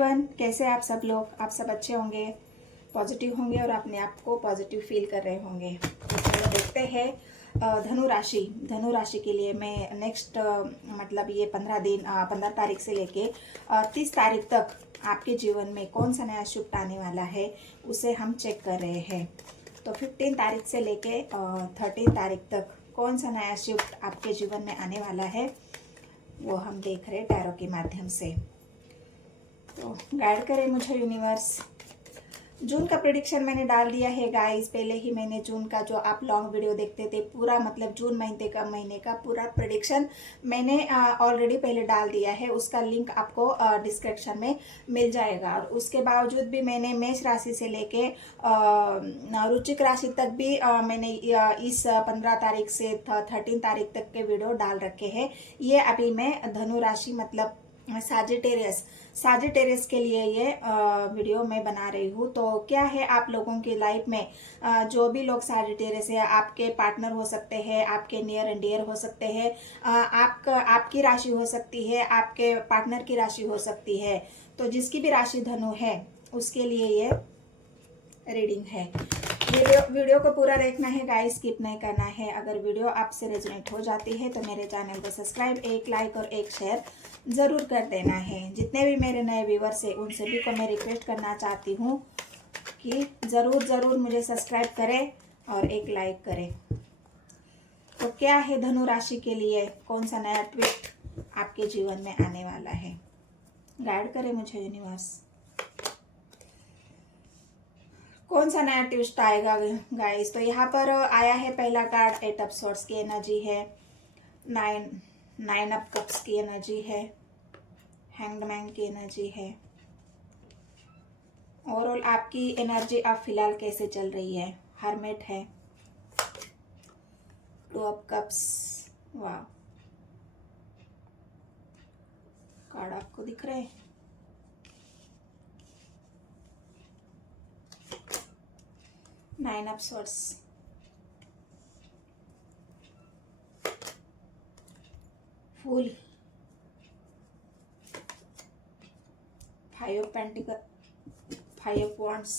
Everyone, कैसे आप सब लोग। आप सब अच्छे होंगे, पॉजिटिव होंगे और अपने आप को पॉजिटिव फील कर रहे होंगे। तो चलो देखते हैं धनु राशि के लिए मैं नेक्स्ट मतलब ये 15 तारीख से लेके 30 तारीख तक आपके जीवन में कौन सा नया शिफ्ट आने वाला है उसे हम चेक कर रहे हैं। तो 15 तारीख से लेके 13 तारीख तक कौन सा नया शिफ्ट आपके जीवन में आने वाला है वो हम देख रहे हैं टैरो के माध्यम से। तो गाइड करें मुझे यूनिवर्स। जून का प्रेडिक्शन मैंने डाल दिया है गाइस। पहले ही मैंने जून का जो आप लॉन्ग वीडियो देखते थे पूरा मतलब जून महीने का पूरा प्रेडिक्शन मैंने ऑलरेडी पहले डाल दिया है। उसका लिंक आपको डिस्क्रिप्शन में मिल जाएगा। और उसके बावजूद भी मैंने मेष राशि से लेके वृश्चिक राशि तक भी मैंने इस 15 तारीख से 13 तारीख तक के वीडियो डाल रखे हैं। ये अभी मैं धनु राशि मतलब साजिटेरियस के लिए ये वीडियो मैं बना रही हूँ। तो क्या है आप लोगों की लाइफ में जो भी लोग साजिटेरियस है, आपके पार्टनर हो सकते हैं, आपके नियर एंड डियर हो सकते हैं, आपकी राशि हो सकती है, आपके पार्टनर की राशि हो सकती है। तो जिसकी भी राशि धनु है उसके लिए ये रीडिंग है। वीडियो को पूरा देखना है गाइस, स्किप नहीं करना है। अगर वीडियो आपसे रेजोनेट हो जाती है तो मेरे चैनल को सब्सक्राइब, एक लाइक और एक शेयर ज़रूर कर देना है। जितने भी मेरे नए व्यूवर्स हैं उन सभी को मैं रिक्वेस्ट करना चाहती हूँ कि ज़रूर मुझे सब्सक्राइब करें और एक लाइक करें। तो क्या है धनु राशि के लिए, कौन सा नया ट्विस्ट आपके जीवन में आने वाला है, गाइड करें मुझे यूनिवर्स। कौन सा नया ट्विस्ट आएगा गाइस। तो यहाँ पर आया है पहला कार्ड, 8 ऑफ स्वॉर्ड्स की एनर्जी है, 9 ऑफ कप्स की एनर्जी है, हैंग्ड मैन की एनर्जी है। ओवरऑल आपकी एनर्जी अब फिलहाल कैसे चल रही है, हर्मिट है, 2 ऑफ कप्स, वाह कार्ड आपको दिख रहे हैं, nine of swords, fool, 5 of pentacle, 5 of wands.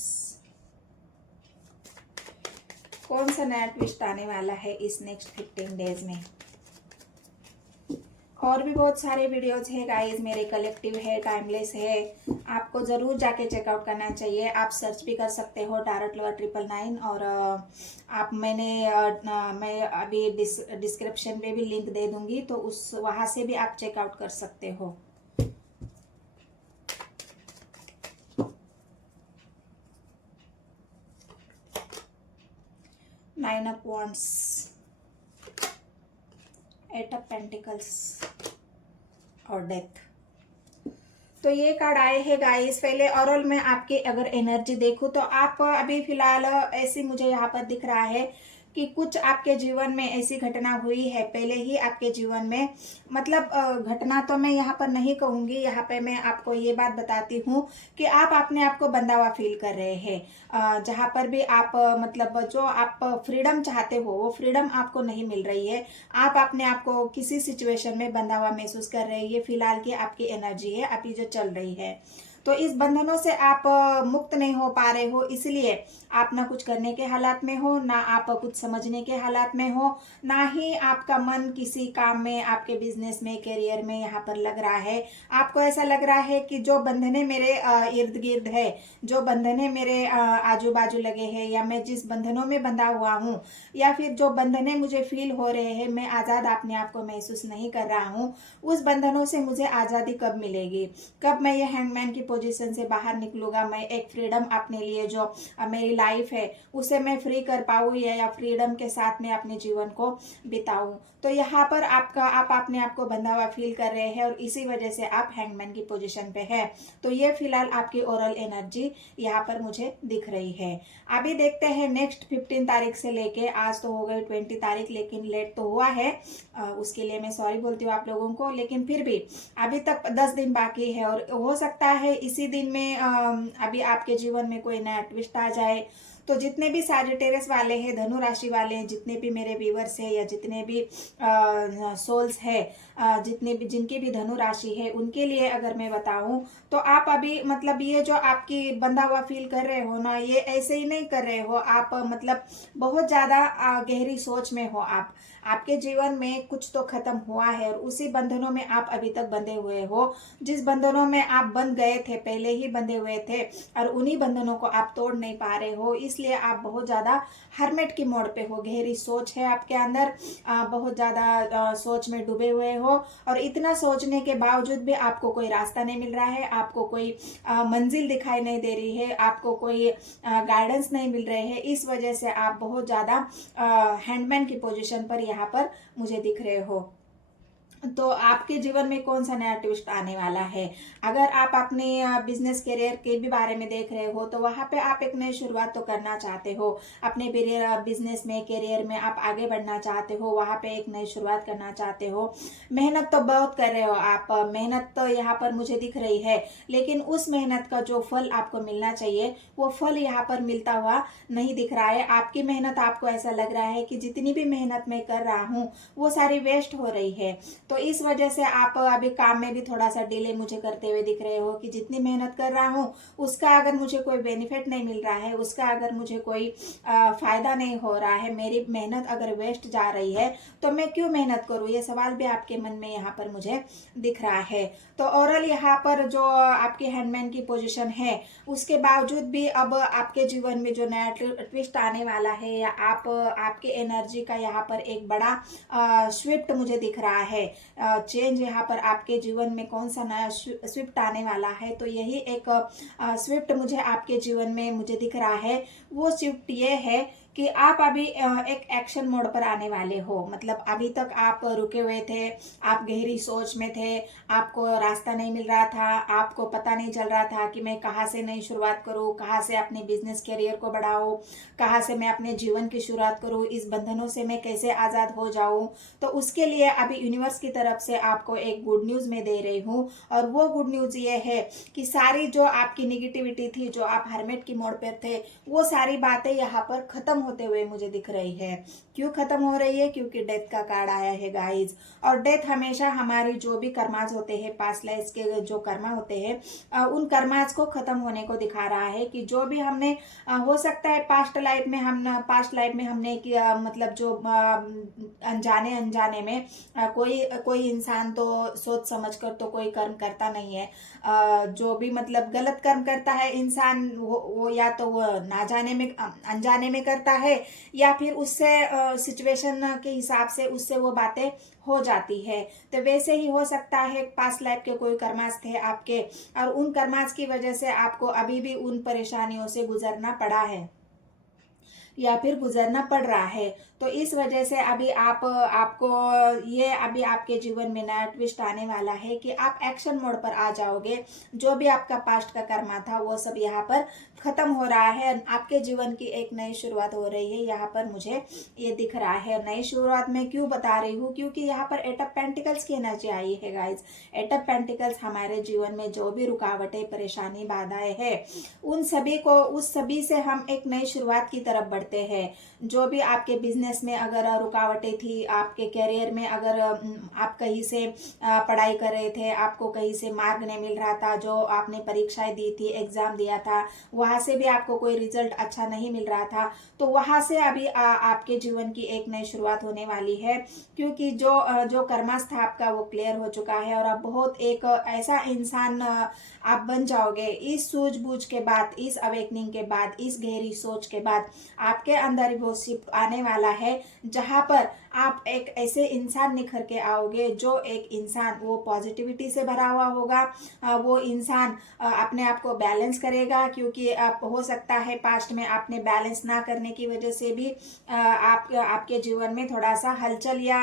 कौन सा नया ट्विस्ट आने वाला है इस नेक्स्ट 15 डेज में। और भी बहुत सारे वीडियोज है गाइस, मेरे कलेक्टिव है, टाइमलेस है, आपको ज़रूर जाके चेकआउट करना चाहिए। आप सर्च भी कर सकते हो टारट लवर 999 और आप मैं अभी डिस्क्रिप्शन में भी लिंक दे दूंगी, तो वहाँ से भी आप चेकआउट कर सकते हो। Nine of wands, 8 of pentacles और डेथ। तो ये कार्ड आए हैं गाइस। पहले ओवरऑल में आपकी अगर एनर्जी देखूं तो आप अभी फिलहाल ऐसी मुझे यहाँ पर दिख रहा है कि कुछ आपके जीवन में ऐसी घटना हुई है पहले ही आपके जीवन में। मतलब घटना तो मैं यहाँ पर नहीं कहूँगी, यहाँ पे मैं आपको ये बात बताती हूँ कि आप अपने आप को बंधा हुआ फील कर रहे हैं। जहाँ पर भी आप मतलब जो आप फ्रीडम चाहते हो वो फ्रीडम आपको नहीं मिल रही है। आप अपने आप को किसी सिचुएशन में बंधा हुआ महसूस कर रहे हैं। ये फिलहाल की आपकी एनर्जी है अभी जो चल रही है। तो इस बंधनों से आप मुक्त नहीं हो पा रहे हो, इसलिए आप ना कुछ करने के हालात में हो, ना आप कुछ समझने के हालात में हो, ना ही आपका मन किसी काम में, आपके बिजनेस में, करियर में यहाँ पर लग रहा है। आपको ऐसा लग रहा है कि जो बंधने मेरे इर्द गिर्द है, जो बंधने मेरे आजू बाजू लगे हैं, या मैं जिस बंधनों में बंधा हुआ हूँ, या फिर जो बंधने मुझे फील हो रहे हैं, मैं आज़ाद अपने आप को महसूस नहीं कर रहा हूँ। उस बंधनों से मुझे आज़ादी कब मिलेगी, कब मैं ये हैंगमैन की पोजीशन से बाहर निकलूंगा, मैं एक फ्रीडम अपने लिए जो मेरी लाइफ है उसे मैं फ्री कर पाऊँ या फ्रीडम के साथ में अपने जीवन को बिताऊं। तो यहाँ पर आप अपने आप को बंधा हुआ फील कर रहे हैं और इसी वजह से आप हैंगमैन की पोजीशन पे है। तो ये फिलहाल आपकी ओरल एनर्जी यहाँ पर मुझे दिख रही है। अभी देखते हैं नेक्स्ट 15 तारीख से लेके, आज तो हो गई 20 तारीख लेकिन लेट तो हुआ है, उसके लिए मैं सॉरी बोलती हूँ आप लोगों को। लेकिन फिर भी अभी तक 10 दिन बाकी है और हो सकता है इसी दिन में अभी आपके जीवन में कोई नया ट्विस्ट आ जाए। तो जितने भी सैजिटेरियस वाले हैं, धनु राशि वाले हैं, जितने भी मेरे व्यूवर्स हैं या जितने भी सोल्स है, जितने भी जिनकी भी धनु राशि है, उनके लिए अगर मैं बताऊं तो आप अभी मतलब ये जो आपकी बंधा हुआ फील कर रहे हो ना, ये ऐसे ही नहीं कर रहे हो आप, मतलब बहुत ज़्यादा गहरी सोच में हो आप। आपके जीवन में कुछ तो खत्म हुआ है और उसी बंधनों में आप अभी तक बंधे हुए हो। जिस बंधनों में आप बंध गए थे, पहले ही बंधे हुए थे, और उन्हीं बंधनों को आप तोड़ नहीं पा रहे हो, इसलिए आप बहुत ज़्यादा हर्मिट की मोड़ पे हो। गहरी सोच है आपके अंदर, बहुत ज़्यादा सोच में डूबे हुए हो, और इतना सोचने के बावजूद भी आपको कोई रास्ता नहीं मिल रहा है, आपको कोई मंजिल दिखाई नहीं दे रही है, आपको कोई गाइडेंस नहीं मिल रहे हैं। इस वजह से आप बहुत ज़्यादा हैंडमैन की पोजीशन पर यहाँ पर मुझे दिख रहे हो। तो आपके जीवन में कौन सा नया ट्विस्ट आने वाला है? अगर आप अपने बिजनेस करियर के भी बारे में देख रहे हो तो वहाँ पे आप एक नई शुरुआत तो करना चाहते हो, अपने बिजनेस में, करियर में आप आगे बढ़ना चाहते हो, वहाँ पे एक नई शुरुआत करना चाहते हो। मेहनत तो बहुत कर रहे हो आप, मेहनत तो यहाँ पर मुझे दिख रही है, लेकिन उस मेहनत का जो फल आपको मिलना चाहिए वो फल यहाँ पर मिलता हुआ नहीं दिख रहा है। आपकी मेहनत, आपको ऐसा लग रहा है कि जितनी भी मेहनत मैं कर रहा हूँ वो सारी वेस्ट हो रही है। तो इस वजह से आप अभी काम में भी थोड़ा सा डिले मुझे करते हुए दिख रहे हो कि जितनी मेहनत कर रहा हूँ उसका अगर मुझे कोई बेनिफिट नहीं मिल रहा है, उसका अगर मुझे कोई फायदा नहीं हो रहा है, मेरी मेहनत अगर वेस्ट जा रही है तो मैं क्यों मेहनत करूँ, ये सवाल भी आपके मन में यहाँ पर मुझे दिख रहा है। तो ओवरऑल यहाँ पर जो आपकी हैंडमैन की पोजीशन है, उसके बावजूद भी अब आपके जीवन में जो नया ट्विस्ट आने वाला है, या आपके एनर्जी का यहाँ पर एक बड़ा स्विफ्ट मुझे दिख रहा है, चेंज यहाँ पर आपके जीवन में कौन सा नया स्विफ्ट आने वाला है, तो यही एक स्विफ्ट मुझे आपके जीवन में मुझे दिख रहा है। वो स्विफ्ट ये है कि आप अभी एक एक्शन मोड पर आने वाले हो। मतलब अभी तक आप रुके हुए थे, आप गहरी सोच में थे, आपको रास्ता नहीं मिल रहा था, आपको पता नहीं चल रहा था कि मैं कहाँ से नई शुरुआत करूँ, कहाँ से अपने बिजनेस करियर को बढ़ाऊँ, कहाँ से मैं अपने जीवन की शुरुआत करूँ, इस बंधनों से मैं कैसे आज़ाद हो जाऊँ। तो उसके लिए अभी यूनिवर्स की तरफ से आपको एक गुड न्यूज़ मैं दे रही हूँ, और वो गुड न्यूज़ ये है कि सारी जो आपकी निगेटिविटी थी, जो आप हर्मिट की मोड़ पर थे, वो सारी बातें यहाँ पर खत्म होते हुए मुझे दिख रही है। क्यों खत्म हो रही है? क्योंकि डेथ का कार्ड आया है गाइज, और डेथ हमेशा हमारी जो भी कर्माज होते हैं, पास्ट लाइफ के जो कर्मा होते हैं, उन कर्माज को खत्म होने को दिखा रहा है। कि जो भी हमने हो सकता है पास्ट लाइफ में हमने किया, मतलब जो अनजाने में कोई इंसान तो सोच समझ कर तो कोई कर्म करता नहीं है। जो भी मतलब गलत कर्म करता है इंसान, वो या तो वो ना जाने में, अनजाने में करता है, या फिर उससे सिचुएशन के हिसाब से उससे वो बातें हो जाती है। तो वैसे ही हो सकता है पास्ट लाइफ के कोई कर्मास थे आपके, और उन कर्मास की वजह से आपको अभी भी उन परेशानियों से गुजरना पड़ा है या फिर गुजरना पड़ रहा है। तो इस वजह से अभी आपको ये अभी आपके जीवन में नया ट्विस्ट आने वाला है कि आप एक्शन मोड पर आ जाओगे। जो भी आपका पास्ट का कर्मा था वो सब यहाँ पर खत्म हो रहा है, आपके जीवन की एक नई शुरुआत हो रही है, यहाँ पर मुझे ये दिख रहा है। नई शुरुआत मैं क्यों बता रही हूँ? क्योंकि यहाँ पर एट ऑफ पेंटिकल्स की एनर्जी आई है गाइज। एट ऑफ पेंटिकल्स हमारे जीवन में जो भी रुकावटें, परेशानी, बाधाएं है, उस सभी से हम एक नई शुरुआत की तरफ बढ़ते हैं। जो भी आपके बिजनेस में अगर रुकावटें थी, आपके करियर में अगर आप कहीं से पढ़ाई कर रहे थे, आपको कहीं से मार्ग नहीं मिल रहा था, जो आपने परीक्षाएं दी थी, एग्जाम दिया था, वहां से भी आपको कोई रिजल्ट अच्छा नहीं मिल रहा था, तो वहां से अभी आपके जीवन की एक नई शुरुआत होने वाली है। क्योंकि जो कर्मास था आपका वो क्लियर हो चुका है, और अब बहुत एक ऐसा इंसान आप बन जाओगे इस सूझबूझ के बाद, इस अवेकनिंग के बाद, इस गहरी सोच के बाद आपके अंदर वो शिफ्ट आने वाला है, जहां पर आप एक ऐसे इंसान निखर के आओगे, जो एक इंसान वो पॉजिटिविटी से भरा हुआ होगा, वो इंसान अपने आप को बैलेंस करेगा। क्योंकि आप हो सकता है पास्ट में आपने बैलेंस ना करने की वजह से भी आपके जीवन में थोड़ा सा हलचल या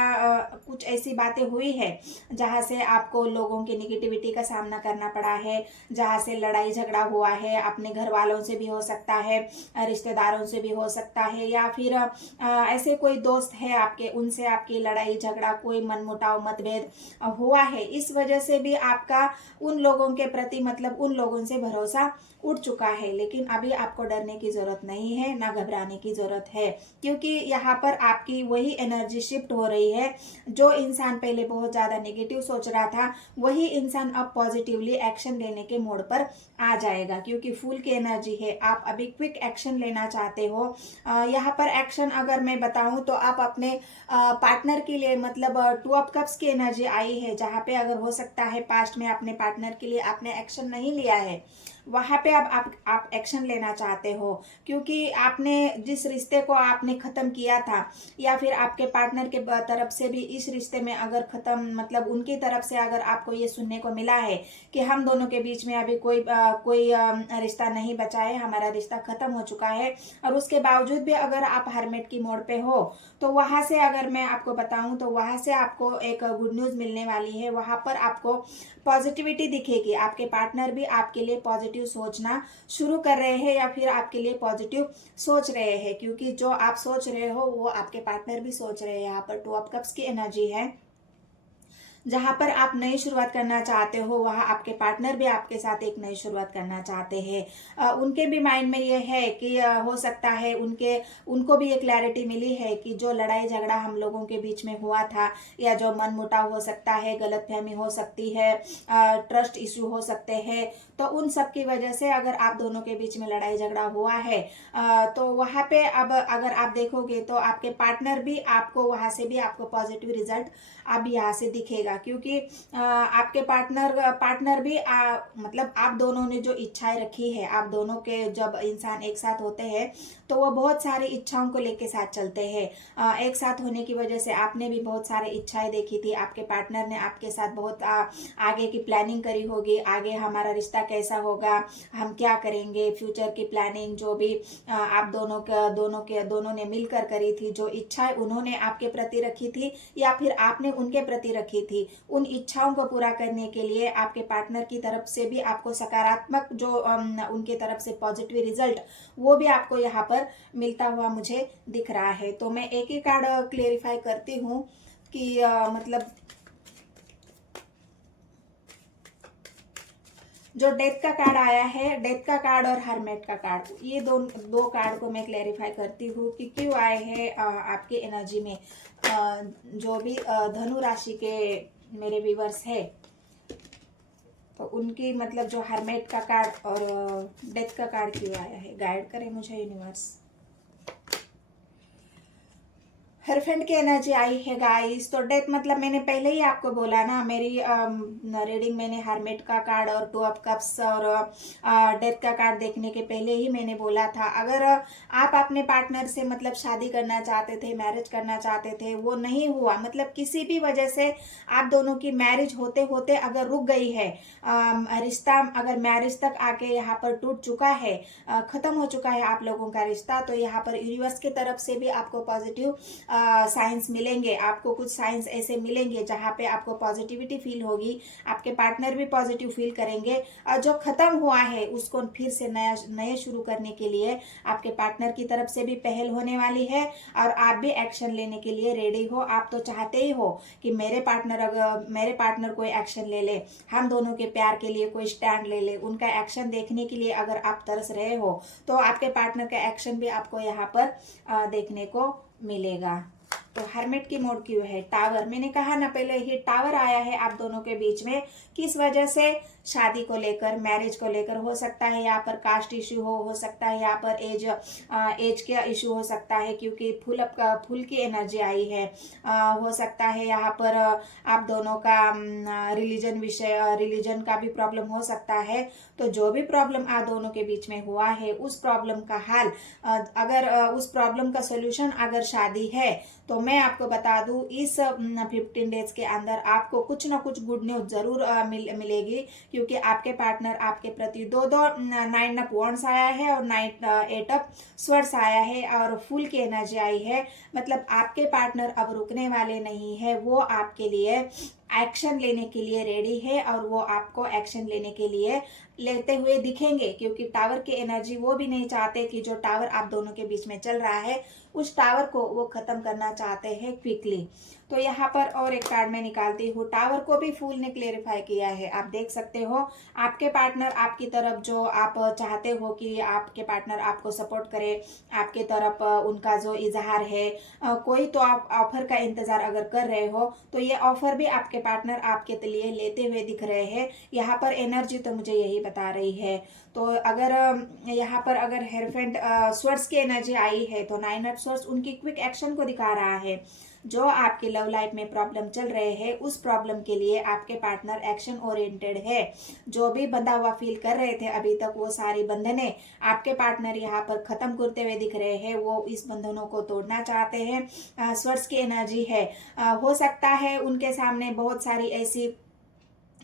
कुछ ऐसी बातें हुई है जहां से आपको लोगों की निगेटिविटी का सामना करना पड़ा है, जहां से लड़ाई झगड़ा हुआ है, अपने घर वालों से भी हो सकता है, रिश्तेदारों से भी हो सकता है, या फिर ऐसे कोई दोस्त है आपके, उनसे आपकी लड़ाई झगड़ा, कोई मनमुटाव मतभेद हुआ है। इस वजह से भी आपका उन लोगों के प्रति मतलब उन लोगों से भरोसा उठ चुका है। लेकिन अभी आपको डरने की जरूरत नहीं है, ना घबराने की जरूरत है, क्योंकि यहाँ पर आपकी वही एनर्जी शिफ्ट हो रही है। जो इंसान पहले बहुत ज्यादा नेगेटिव सोच रहा था, वही इंसान अब पॉजिटिवली एक्शन लेने के मोड पर आ जाएगा, क्योंकि फूल की एनर्जी है। आप अभी क्विक एक्शन लेना चाहते हो। यहाँ पर एक्शन अगर मैं बताऊं तो आप अपने पार्टनर के लिए मतलब 2 ऑफ कप्स की एनर्जी आई है, जहाँ पे अगर हो सकता है पास्ट में अपने पार्टनर के लिए आपने एक्शन नहीं लिया है, वहां पे अब आप एक्शन लेना चाहते हो, क्योंकि आपने जिस रिश्ते को आपने खत्म किया था, या फिर आपके पार्टनर के तरफ से भी इस रिश्ते में अगर खत्म मतलब उनकी तरफ से अगर आपको ये सुनने को मिला है कि हम दोनों के बीच में अभी कोई रिश्ता नहीं बचा है, हमारा रिश्ता खत्म हो चुका है, और उसके बावजूद भी अगर आप हरमेट की मोड पे हो, तो वहां से अगर मैं आपको बताऊं तो वहां से आपको एक गुड न्यूज मिलने वाली है। वहां पर आपको पॉजिटिविटी दिखेगी। आपके पार्टनर भी आपके लिए पॉजिटिव सोचना शुरू कर रहे हैं, या फिर आपके लिए पॉजिटिव सोच रहे हैं, क्योंकि जो आप सोच रहे हो वो आपके पार्टनर भी सोच रहे हैं। यहाँ पर 2 ऑफ कप्स की एनर्जी है। जहां पर आप नई शुरुआत करना चाहते हो, वहां आपके पार्टनर भी आपके साथ एक नई शुरुआत करना चाहते हैं। उनके भी माइंड में ये है कि हो सकता है उनको भी ये क्लैरिटी मिली है कि जो लड़ाई झगड़ा हम लोगों के बीच में हुआ था, या जो मनमुटाव हो सकता है, गलतफहमी हो सकती है, ट्रस्ट इश्यू हो सकते हैं, तो उन सब की वजह से अगर आप दोनों के बीच में लड़ाई झगड़ा हुआ है, तो वहां पे अब अगर आप देखोगे तो आपके पार्टनर भी आपको वहां से भी आपको पॉजिटिव रिजल्ट अब यहाँ से दिखेगा, क्योंकि आपके पार्टनर भी मतलब आप दोनों ने जो इच्छाएं रखी है, आप दोनों के जब इंसान एक साथ होते हैं तो वो बहुत सारी इच्छाओं को लेके साथ चलते हैं। एक साथ होने की वजह से आपने भी बहुत सारी इच्छाएं देखी थी, आपके पार्टनर ने आपके साथ बहुत आगे की प्लानिंग करी होगी, आगे हमारा रिश्ता कैसा होगा, हम क्या करेंगे, फ्यूचर की प्लानिंग जो भी आप दोनों ने मिलकर करी थी, जो इच्छाएं उन्होंने आपके प्रति रखी थी या फिर आपने उनके प्रति रखी थी, उन इच्छाओं को पूरा करने के लिए आपके पार्टनर की तरफ से भी आपको सकारात्मक जो उनके तरफ से पॉजिटिव रिजल्ट वो भी आपको यहाँ पर मिलता हुआ मुझे दिख रहा है। तो मैं एक ही कार्ड क्लेरिफाई करती हूँ कि मतलब जो डेथ का कार्ड आया है, डेथ का कार्ड और हरमेट का कार्ड, ये दो कार्ड को मैं क्लेरिफाई करती हूँ कि क्यों आए हैं आपके एनर्जी में। जो भी धनु राशि के मेरे व्यूवर्स है, तो उनकी मतलब जो हरमेट का कार्ड और डेथ का कार्ड क्यों आया है, गाइड करें मुझे यूनिवर्स। हरफेंट की एनर्जी आई है गाइस। तो डेथ मतलब मैंने पहले ही आपको बोला ना, मेरी रीडिंग मैंने हरमेट का कार्ड और 2 ऑफ कप्स और डेथ का कार्ड देखने के पहले ही मैंने बोला था, अगर आप अपने पार्टनर से मतलब शादी करना चाहते थे, मैरिज करना चाहते थे, वो नहीं हुआ, मतलब किसी भी वजह से आप दोनों की मैरिज होते होते अगर रुक गई है, रिश्ता अगर मैरिज तक आके यहाँ पर टूट चुका है, खत्म हो चुका है आप लोगों का रिश्ता, तो यहाँ पर यूनिवर्स की तरफ से भी आपको पॉजिटिव साइंस मिलेंगे। आपको कुछ साइंस ऐसे मिलेंगे जहां पे आपको पॉजिटिविटी फील होगी, आपके पार्टनर भी पॉजिटिव फील करेंगे, और जो खत्म हुआ है उसको फिर से नए शुरू करने के लिए आपके पार्टनर की तरफ से भी पहल होने वाली है, और आप भी एक्शन लेने के लिए रेडी हो। आप तो चाहते ही हो कि मेरे पार्टनर कोई एक्शन ले ले, हम दोनों के प्यार के लिए कोई स्टैंड ले ले, उनका एक्शन देखने के लिए अगर आप तरस रहे हो, तो आपके पार्टनर का एक्शन भी आपको यहाँ पर देखने को मिलेगा। तो हरमेट की मोड क्यों है, टावर, मैंने कहा ना पहले ही, टावर आया है आप दोनों के बीच में, किस वजह से, शादी को लेकर, मैरिज को लेकर, हो सकता है यहाँ पर कास्ट इश्यू हो सकता है यहाँ पर एज का इश्यू हो सकता है, क्योंकि फूल की एनर्जी आई है, हो सकता है यहाँ पर आप दोनों का रिलीजन का भी प्रॉब्लम हो सकता है। तो जो भी प्रॉब्लम आप दोनों के बीच में हुआ है, उस प्रॉब्लम का हल, अगर उस प्रॉब्लम का सोल्यूशन अगर शादी है, तो मैं आपको बता दूं इस 15 डेज के अंदर आपको कुछ ना कुछ गुड न्यूज जरूर मिलेगी, क्योंकि आपके पार्टनर आपके प्रति दो 9 ऑफ वॉन्ड्स आया है और 8 ऑफ स्वर्ड्स आया है, और फूल की एनर्जी आई है। मतलब आपके पार्टनर अब रुकने वाले नहीं है, वो आपके लिए एक्शन लेने के लिए रेडी है और वो आपको एक्शन लेने के लिए लेते हुए दिखेंगे, क्योंकि टावर की एनर्जी वो भी नहीं चाहते कि जो टावर आप दोनों के बीच में चल रहा है उस टावर को वो खत्म करना चाहते हैं क्विकली। तो यहाँ पर और एक कार्ड मैं निकालती हूँ। टावर को भी फूल ने क्लेरिफाई किया है। आप देख सकते हो आपके पार्टनर आपकी तरफ जो आप चाहते हो कि आपके पार्टनर आपको सपोर्ट करे, आपके तरफ उनका जो इजहार है, कोई तो आप ऑफर का इंतजार अगर कर रहे हो तो ये ऑफर भी आपके पार्टनर आपके लिए लेते हुए दिख रहे हैं। यहाँ पर एनर्जी तो मुझे यही बता रही है। तो अगर यहाँ पर अगर हेयरफेंट स्वर्ड्स की एनर्जी आई है तो 9 ऑफ स्वर्ड्स उनकी क्विक एक्शन को दिखा रहा है। जो आपके लव लाइफ में प्रॉब्लम चल रहे हैं उस प्रॉब्लम के लिए आपके पार्टनर एक्शन ओरिएंटेड है। जो भी बंधा हुआ फील कर रहे थे अभी तक वो सारी बंधने आपके पार्टनर यहाँ पर खत्म करते हुए दिख रहे हैं। वो इस बंधनों को तोड़ना चाहते हैं। स्वर्ड्स की एनर्जी है। हो सकता है उनके सामने बहुत सारी ऐसी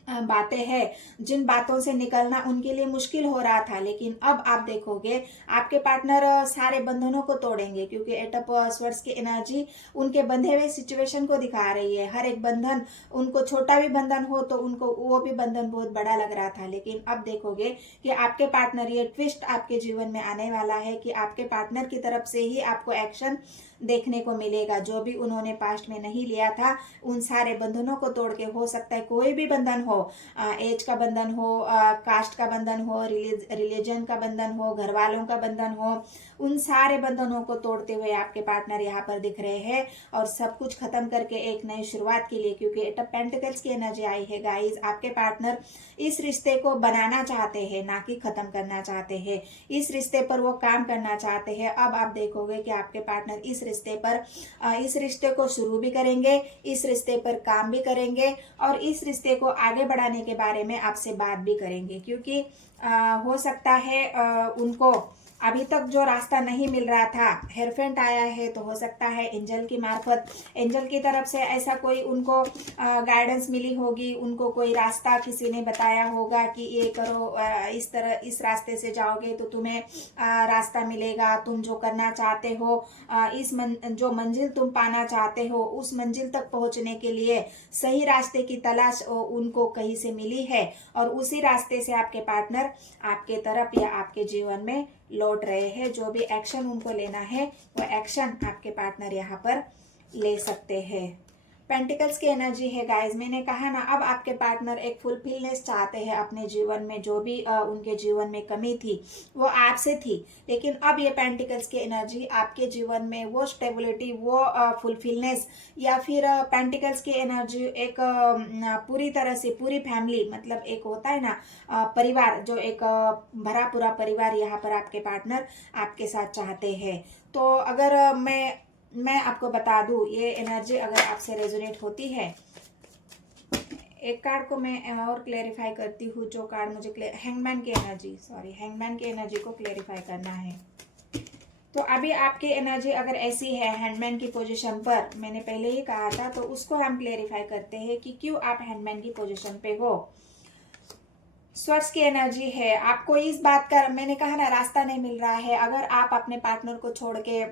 बातें हैं जिन बातों से निकलना उनके लिए मुश्किल हो रहा था, लेकिन अब आप देखोगे आपके पार्टनर सारे बंधनों को तोड़ेंगे, क्योंकि एट ऑफ स्वर्ड्स की एनर्जी उनके बंधे हुए सिचुएशन को दिखा रही है। हर एक बंधन, उनको छोटा भी बंधन हो तो उनको वो भी बंधन बहुत बड़ा लग रहा था, लेकिन अब देखोगे कि आपके पार्टनर, ये ट्विस्ट आपके जीवन में आने वाला है कि आपके पार्टनर की तरफ से ही आपको एक्शन देखने को मिलेगा। जो भी उन्होंने पास्ट में नहीं लिया था उन सारे बंधनों को तोड़ के, हो सकता है कोई भी बंधन हो, एज का बंधन हो, कास्ट का बंधन हो, रिलीजन का बंधन हो, घर वालों का बंधन हो, उन सारे बंधनों को तोड़ते हुए आपके पार्टनर यहाँ पर दिख रहे हैं और सब कुछ खत्म करके एक नई शुरुआत के लिए, क्योंकि एट ऑफ पेंटिकल्स की एनर्जी आई है गाइस। आपके पार्टनर इस रिश्ते को बनाना चाहते हैं, ना कि खत्म करना चाहते हैं। इस रिश्ते पर वो काम करना चाहते हैं। अब आप देखोगे कि आपके पार्टनर इस रिश्ते को शुरू भी करेंगे, इस रिश्ते पर काम भी करेंगे और इस रिश्ते को आगे बढ़ाने के बारे में आपसे बात भी करेंगे, क्योंकि हो सकता है उनको अभी तक जो रास्ता नहीं मिल रहा था, हेयरफेंट आया है तो हो सकता है एंजल की मार्फत, एंजल की तरफ से ऐसा कोई उनको गाइडेंस मिली होगी, उनको कोई रास्ता किसी ने बताया होगा कि ये करो, इस तरह इस रास्ते से जाओगे तो तुम्हें रास्ता मिलेगा, तुम जो करना चाहते हो, जो मंजिल तुम पाना चाहते हो उस मंजिल तक पहुंचने के लिए सही रास्ते की तलाश उनको कहीं से मिली है और उसी रास्ते से आपके पार्टनर आपके तरफ या आपके जीवन में लौट रहे हैं। जो भी एक्शन उनको लेना है वो एक्शन आपके पार्टनर यहाँ पर ले सकते हैं। पेंटिकल्स की एनर्जी है गाइस। मैंने कहा ना, अब आपके पार्टनर एक फुलफिलनेस चाहते हैं अपने जीवन में। जो भी उनके जीवन में कमी थी वो आपसे थी, लेकिन अब ये पेंटिकल्स की एनर्जी आपके जीवन में वो स्टेबिलिटी, वो फुलफिलनेस, या फिर पेंटिकल्स की एनर्जी एक पूरी तरह से पूरी फैमिली, मतलब एक होता है ना परिवार, जो एक भरा पूरा परिवार यहाँ पर आपके पार्टनर आपके साथ चाहते हैं। तो अगर मैं आपको बता दूं, ये एनर्जी अगर आपसे रेजोनेट होती है, एक कार्ड को मैं और क्लेरिफाई करती हूँ। जो कार्ड मुझे हैंगमैन की एनर्जी को क्लेरिफाई करना है। तो अभी आपकी एनर्जी अगर ऐसी है हैंडमैन की पोजीशन पर, मैंने पहले ही कहा था, तो उसको हम क्लेरिफाई करते हैं कि क्यों आप हैंडमैन की पोजीशन पे हो। स्वर्ड्स की एनर्जी है। आपको इस बात का, मैंने कहा ना, रास्ता नहीं मिल रहा है। अगर आप अपने पार्टनर को छोड़ के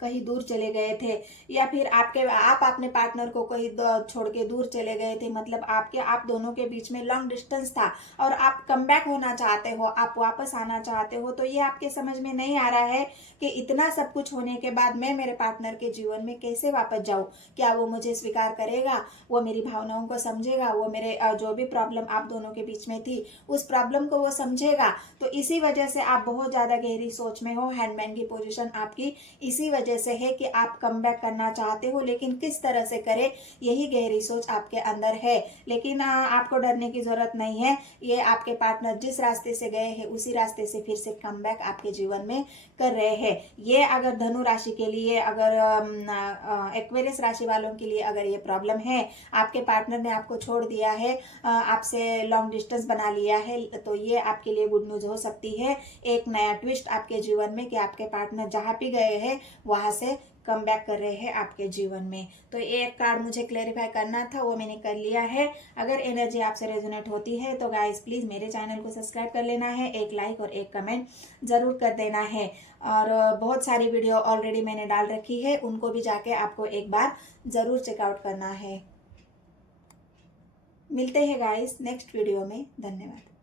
कहीं दूर चले गए थे, या फिर आप अपने पार्टनर को कहीं छोड़ के दूर चले गए थे, मतलब आप दोनों के बीच में लॉन्ग डिस्टेंस था और आप कम बैक होना चाहते हो, आप वापस आना चाहते हो, तो ये आपके समझ में नहीं आ रहा है कि इतना सब कुछ होने के बाद मैं मेरे पार्टनर के जीवन में कैसे वापस जाऊं। क्या वो मुझे स्वीकार करेगा, वो मेरी भावनाओं को समझेगा, वो मेरे जो भी प्रॉब्लम आप दोनों के बीच में थी उस प्रॉब्लम को वो समझेगा। तो इसी वजह से आप बहुत ज्यादा गहरी सोच में हो। हैंडमैन की पोजीशन आपकी इसी वजह से है कि आप कम बैक करना चाहते हो, लेकिन किस तरह से करें, यही गहरी सोच आपके अंदर है। लेकिन आपको डरने की जरूरत नहीं है। ये आपके पार्टनर जिस रास्ते से गए हैं उसी रास्ते से फिर से कम बैक आपके जीवन में कर रहे हैं। ये अगर धनु राशि के लिए, अगर एक्वेरियस राशि वालों के लिए अगर ये प्रॉब्लम है, आपके पार्टनर ने आपको छोड़ दिया है, आपसे लॉन्ग डिस्टेंस बना लिया है, तो ये आपके लिए गुड न्यूज हो सकती है। एक नया ट्विस्ट आपके जीवन में कि आपके पार्टनर जहाँ भी गए हैं वहां से कम बैक कर रहे हैं आपके जीवन में। तो एक कार्ड मुझे क्लेरिफाई करना था, वो मैंने कर लिया है। अगर एनर्जी आपसे रेजोनेट होती है तो गाइस प्लीज मेरे चैनल को सब्सक्राइब कर लेना है, एक लाइक और एक कमेंट जरूर कर देना है। और बहुत सारी वीडियो ऑलरेडी मैंने डाल रखी है, उनको भी जाके आपको एक बार जरूर चेकआउट करना है। मिलते हैं गाइस नेक्स्ट वीडियो में। धन्यवाद।